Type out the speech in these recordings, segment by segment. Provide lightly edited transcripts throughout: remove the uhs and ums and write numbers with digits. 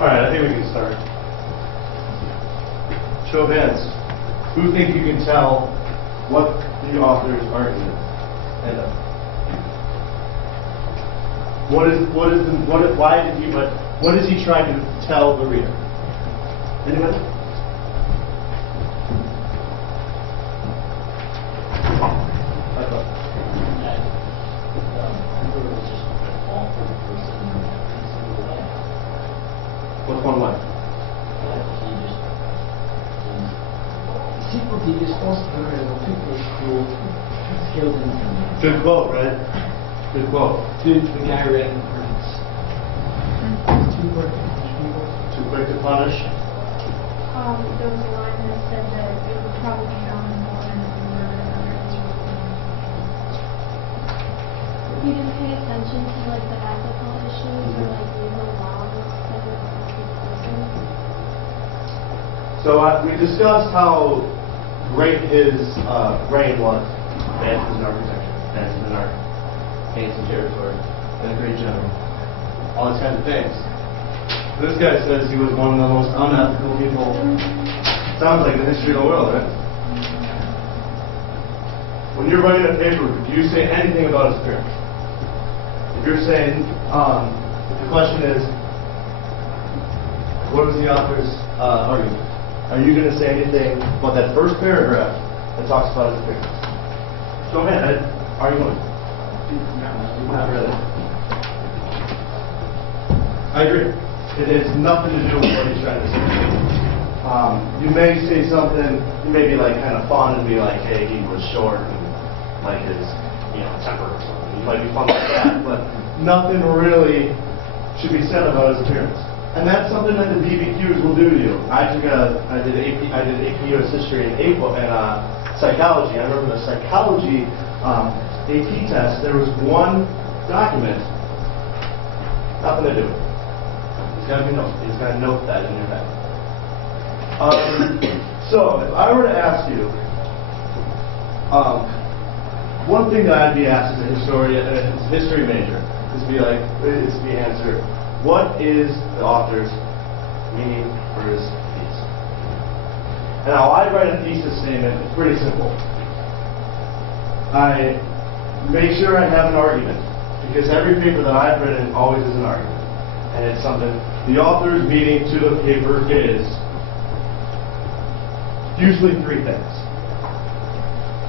Alright, I think we can start. Show of hands. Who think you can tell what the author's argument is? Hand up. What is he trying to tell the reader? Anybody? What's one way? Good quote, right? Good quote. Dude, the guy read the prints. Too quick to punish. There was a line that said that it would probably count more than murder under You didn't pay attention to like the ethical issues or like legal laws that are So we discussed how great his reign was. Advances in architecture, advances in art, gains in territory, and a great general. All these kinds of things. This guy says he was one of the most unethical people. Sounds like the history of the world, right? When you're writing a paper, do you say anything about his appearance? If you're saying, the question is, what was the author's argument? Are you going to say anything about that first paragraph that talks about his appearance? So, man, are you going? Not really. I agree. It has nothing to do with what he's trying to say. You may say something, you may be like kind of fun and be like, hey, he was short and like his, temper or something. You might be fun like that, but nothing really should be said about his appearance. And that's something that the BBQs will do to you. I did AP US history and psychology. I remember the psychology AP test. There was one document, nothing to do with it. He's got to note that in your head. So, if I were to ask you, one thing that I'd be asked as a historian, as a history major, is to be answered, what is the author's meaning for his thesis? And how I write a thesis statement is pretty simple. I make sure I have an argument, because every paper that I've written always is an argument. And it's something, the author's meaning to the paper is usually three things.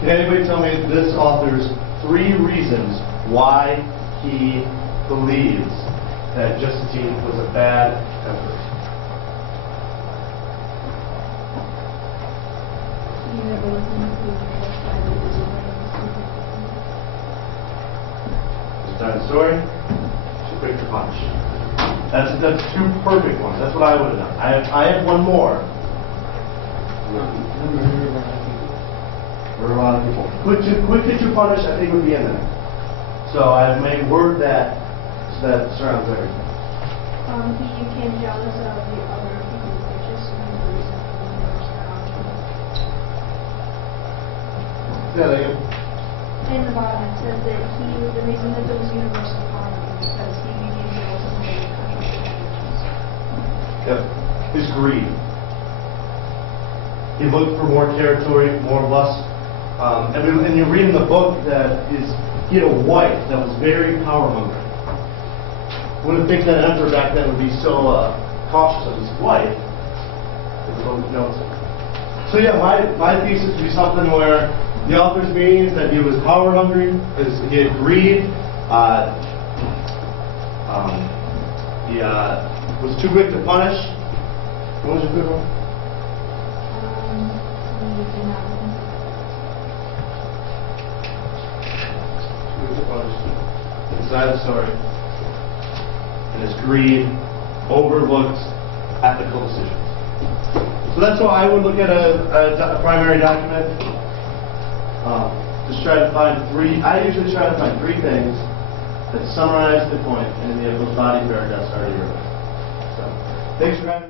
Can anybody tell me this author's 3 reasons why he believes that Justinian was a bad emperor? Just telling the story. Too quick to punish. That's 2 perfect ones. That's what I would have done. I have one more. For a lot of people. Quick to punish, I think, would be in there. So I've made word that surrounds everything. You can jealous of the other people who just in the bottom it says that the reason that there was universal poverty because he became jealous of the country. Yep. His greed. He looked for more territory, more lust. And you read in the book that he had a wife that was very power hungry. Wouldn't think that an emperor back then would be so cautious of his wife. So yeah, my thesis would be something where the author's meaning is that he was power hungry, he had greed, he was too quick to punish. What was your third one? Inside the story, and his greed overlooked ethical decisions. So that's how I would look at a primary document. Just try to find 3. I usually try to find 3 things that summarize the point, and then you have those body paragraphs already written. So, thanks for having me.